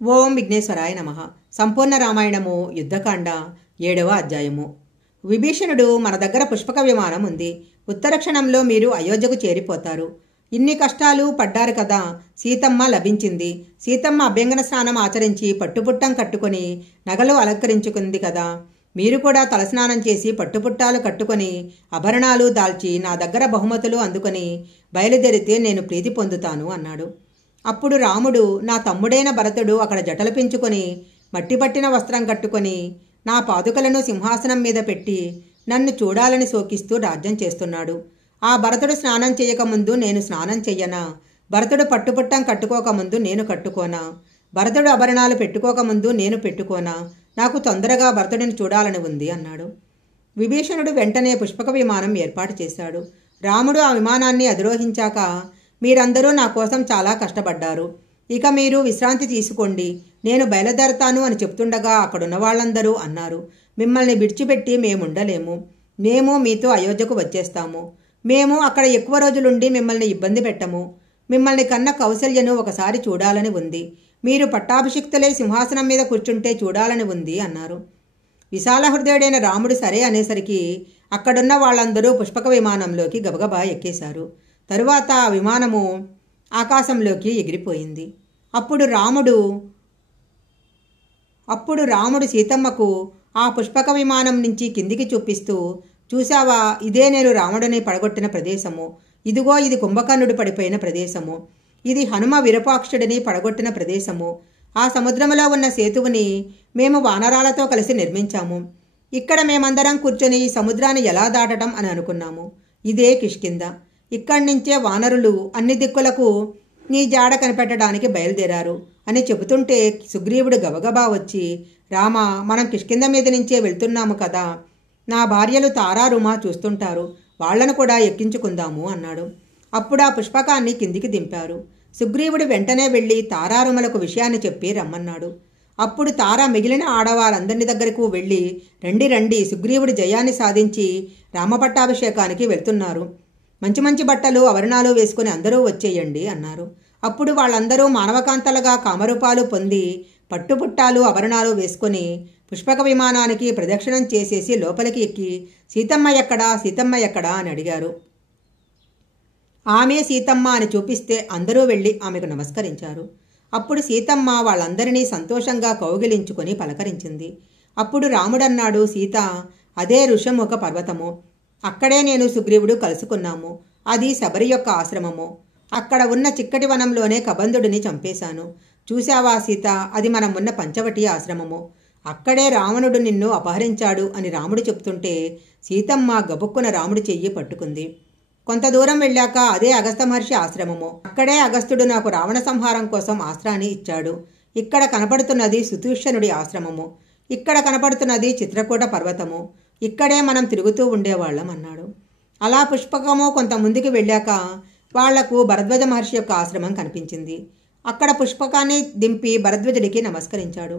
ఓం విఘ్నేశ్వరాయ నమః. సంపూర్ణ రామాయణము యుద్ధకాండ 7వ అధ్యాయము. విభీషణుడు, మన దగ్గర పుష్పక విమానం ఉంది. ఉత్తర క్షణంలో మీరు అయోధ్యకు చేరిపోతారు. ఇన్ని కష్టాలు పడ్డారు కదా. సీతమ్మ లభించింది. సీతమ్మ అభ్యంగన స్నానం ఆచరించి పట్టుపుట్టం కట్టుకొని నగలు అలంకరించుకుంది కదా. మీరు కూడా తలస్నానం చేసి పట్టుపుట్టాలు కట్టుకొని ఆభరణాలు దాల్చి నా దగ్గర బహుమతులు అందుకొని బయలుదేరితే నేను ప్రీతి పొందుతాను అన్నాడు. అప్పుడు రాముడు, నా తమ్ముడైన భరతుడు అక్కడ జటలు పెంచుకొని మట్టిపట్టిన వస్త్రం కట్టుకొని నా పాదుకలను సింహాసనం మీద పెట్టి నన్ను చూడాలని శోకిస్తూ రాజ్యం చేస్తున్నాడు. ఆ భరతుడు స్నానం చేయకముందు నేను స్నానం చెయ్యనా? భరతుడు పట్టుపుట్టం కట్టుకోకముందు నేను కట్టుకోనా? భరతుడు ఆభరణాలు పెట్టుకోకముందు నేను పెట్టుకోనా? నాకు తొందరగా భరతుడిని చూడాలని ఉంది అన్నాడు. విభీషణుడు వెంటనే పుష్పక విమానం ఏర్పాటు చేశాడు. రాముడు ఆ విమానాన్ని అధిరోహించాక, మీరందరూ నా కోసం చాలా కష్టపడ్డారు. ఇక మీరు విశ్రాంతి తీసుకోండి, నేను బయలుదేరతాను అని చెప్తుండగా అక్కడున్న వాళ్ళందరూ అన్నారు, మిమ్మల్ని విడిచిపెట్టి మేముండలేము. మేము మీతో అయోధ్యకు వచ్చేస్తాము. మేము అక్కడ ఎక్కువ రోజులుండి మిమ్మల్ని ఇబ్బంది పెట్టము. మిమ్మల్ని కన్న కౌసల్యను ఒకసారి చూడాలని ఉంది. మీరు పట్టాభిషిక్తులై సింహాసనం మీద కూర్చుంటే చూడాలని ఉంది అన్నారు. విశాల హృదయుడైన రాముడు సరే అనేసరికి అక్కడున్న వాళ్ళందరూ పుష్పక విమానంలోకి గబగబా ఎక్కేశారు. తరువాత ఆ విమానము ఆకాశంలోకి ఎగిరిపోయింది. అప్పుడు రాముడు సీతమ్మకు ఆ పుష్పక విమానం నుంచి కిందికి చూపిస్తూ, చూశావా, ఇదే నేను రాముడిని పడగొట్టిన ప్రదేశము. ఇదిగో ఇది కుంభకర్ణుడు పడిపోయిన ప్రదేశము. ఇది హనుమ విరూపాక్షుడిని పడగొట్టిన ప్రదేశము. ఆ సముద్రంలో ఉన్న సేతువుని మేము వానరాలతో కలిసి నిర్మించాము. ఇక్కడ మేమందరం కూర్చొని ఈ సముద్రాన్ని ఎలా దాటడం అని అనుకున్నాము. ఇదే కిష్కింద. ఇక్కడి నుంచే వానరులు అన్ని దిక్కులకు నీ జాడ కనిపెట్టడానికి బయలుదేరారు అని చెబుతుంటే సుగ్రీవుడు గబగబా వచ్చి, రామ, మనం కిష్కింద మీద నుంచే వెళ్తున్నాము కదా. నా భార్యలు తారా రుమా చూస్తుంటారు, వాళ్లను కూడా ఎక్కించుకుందాము అన్నాడు. అప్పుడు ఆ పుష్పకాన్ని కిందికి దింపారు. సుగ్రీవుడు వెంటనే వెళ్ళి తారారుమలకు విషయాన్ని చెప్పి రమ్మన్నాడు. అప్పుడు తార మిగిలిన ఆడవారందరి దగ్గరకు వెళ్ళి, రండి రండి, సుగ్రీవుడు జయాన్ని సాధించి రామపట్టాభిషేకానికి వెళ్తున్నారు. మంచి మంచి బట్టలు ఆభరణాలు వేసుకుని అందరూ వచ్చేయండి అన్నారు. అప్పుడు వాళ్ళందరూ మానవకాంతలుగా కామరూపాలు పొంది పట్టుపుట్టాలు ఆభరణాలు వేసుకొని పుష్పక విమానానికి ప్రదక్షిణం చేసేసి లోపలికి ఎక్కి, సీతమ్మ ఎక్కడా, సీతమ్మ ఎక్కడా అని అడిగారు. ఆమె సీతమ్మ అని చూపిస్తే అందరూ వెళ్ళి ఆమెకు నమస్కరించారు. అప్పుడు సీతమ్మ వాళ్ళందరినీ సంతోషంగా కౌగిలించుకొని పలకరించింది. అప్పుడు రాముడన్నాడు, సీత, అదే ఋషముఖ పర్వతము. అక్కడే నేను సుగ్రీవుడు కలుసుకున్నాము. అది శబరి యొక్క ఆశ్రమము. అక్కడ ఉన్న చిక్కటి వనంలోనే కబంధుడిని చంపేశాను. చూశావా సీత, అది మనం ఉన్న పంచవటి ఆశ్రమము. అక్కడే రావణుడు నిన్ను అపహరించాడు అని రాముడు చెప్తుంటే సీతమ్మ గబుక్కున రాముడి చెయ్యి పట్టుకుంది. కొంత దూరం వెళ్ళాక అదే అగస్త్య మహర్షి ఆశ్రమము. అక్కడే అగస్త్యుడు నాకు రావణ సంహారం కోసం ఆశ్రాన్ని ఇచ్చాడు. ఇక్కడ కనపడుతున్నది సుతూషణుడి ఆశ్రమము. ఇక్కడ కనపడుతున్నది చిత్రకూట పర్వతము. ఇక్కడే మనం తిరుగుతూ ఉండేవాళ్ళం అన్నాడు. అలా పుష్పకము కొంత ముందుకు వెళ్ళాక వాళ్లకు భరద్వాజ మహర్షి యొక్క ఆశ్రమం కనిపించింది. అక్కడ పుష్పకాన్ని దింపి భరద్వాజుడికి నమస్కరించాడు.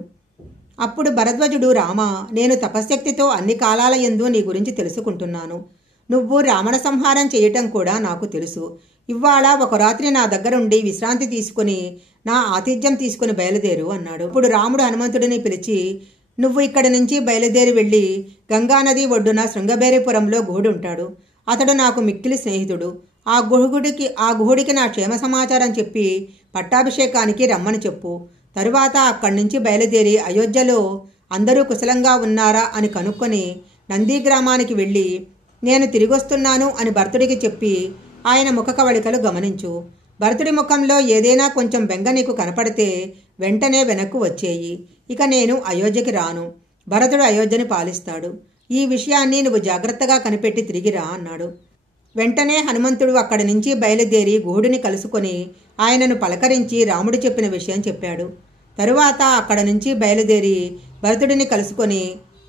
అప్పుడు భరద్వాజుడు, రామ, నేను తపశ్శక్తితో అన్ని కాలాల యందు నీ గురించి తెలుసుకుంటున్నాను. నువ్వు రావణ సంహారం చేయటం కూడా నాకు తెలుసు. ఇవాళ ఒక రాత్రి నా దగ్గరుండి విశ్రాంతి తీసుకుని నా ఆతిథ్యం తీసుకుని బయలుదేరు అన్నాడు. ఇప్పుడు రాముడు హనుమంతుడిని పిలిచి, నువ్వు ఇక్కడి నుంచి బయలుదేరి వెళ్ళి గంగానది ఒడ్డున శృంగబేరిపురంలో గుహుడు ఉంటాడు. అతడు నాకు మిక్కిలి స్నేహితుడు. ఆ గుహుడికి నా క్షేమ సమాచారం చెప్పి పట్టాభిషేకానికి రమ్మని చెప్పు. తరువాత అక్కడి నుంచి బయలుదేరి అయోధ్యలో అందరూ కుశలంగా ఉన్నారా అని కనుక్కొని నంది గ్రామానికి వెళ్ళి నేను తిరిగొస్తున్నాను అని భరతుడికి చెప్పి ఆయన ముఖ కవళికలు గమనించు. భరతుడి ముఖంలో ఏదైనా కొంచెం బెంగ నీకు కనపడితే వెంటనే వెనక్కు వచ్చేయి. ఇక నేను అయోధ్యకి రాను. భరతుడు అయోధ్యని పాలిస్తాడు. ఈ విషయాన్ని నువ్వు జాగ్రత్తగా కనిపెట్టి తిరిగిరా అన్నాడు. వెంటనే హనుమంతుడు అక్కడి నుంచి బయలుదేరి గుహుడిని కలుసుకొని ఆయనను పలకరించి రాముడు చెప్పిన విషయం చెప్పాడు. తరువాత అక్కడ నుంచి బయలుదేరి భరతుడిని కలుసుకొని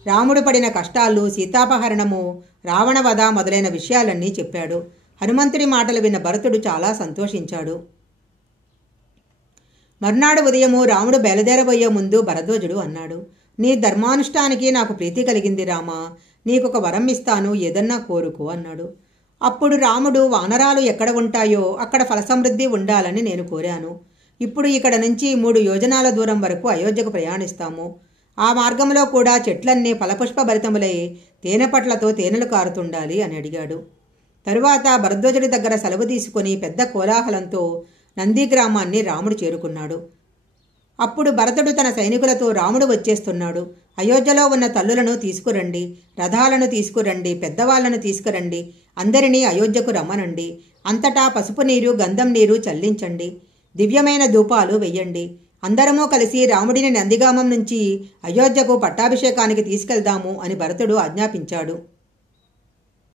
రాముడు పడిన కష్టాలు, సీతాపహరణము, రావణవధ మొదలైన విషయాలన్నీ చెప్పాడు. హనుమంతుడి మాటలు విన్న భరతుడు చాలా సంతోషించాడు. మర్నాడు ఉదయము రాముడు బయలుదేరబోయే ముందు భరద్వాజుడు అన్నాడు, నీ ధర్మానుష్ఠానికి నాకు ప్రీతి కలిగింది రామా. నీకొక వరం ఇస్తాను, ఏదన్నా కోరుకో అన్నాడు. అప్పుడు రాముడు, వానరాలు ఎక్కడ ఉంటాయో అక్కడ ఫలసమృద్ధి ఉండాలని నేను కోరాను. ఇప్పుడు ఇక్కడ నుంచి 3 యోజనాల దూరం వరకు అయోధ్యకు ప్రయాణిస్తాము. ఆ మార్గంలో కూడా చెట్లన్నీ ఫలపుష్పభరితములై తేనెపట్లతో తేనెలు కారుతుండాలి అని అడిగాడు. తరువాత భరద్వాజుడి దగ్గర సెలవు తీసుకుని పెద్ద కోలాహలంతో నందిగ్రామాన్ని రాముడు చేరుకున్నాడు. అప్పుడు భరతుడు తన సైనికులతో రాముడు వచ్చేస్తున్నాడు, అయోధ్యలో ఉన్న తల్లులను తీసుకురండి, రథాలను తీసుకురండి, పెద్దవాళ్లను తీసుకురండి, అందరినీ అయోధ్యకు రమ్మనండి, అంతటా పసుపు నీరు గంధం నీరు చల్లించండి, దివ్యమైన ధూపాలు వెయ్యండి, అందరమూ కలిసి రాముడిని నందిగామం నుంచి అయోధ్యకు పట్టాభిషేకానికి తీసుకెళ్దాము అని భరతుడు ఆజ్ఞాపించాడు.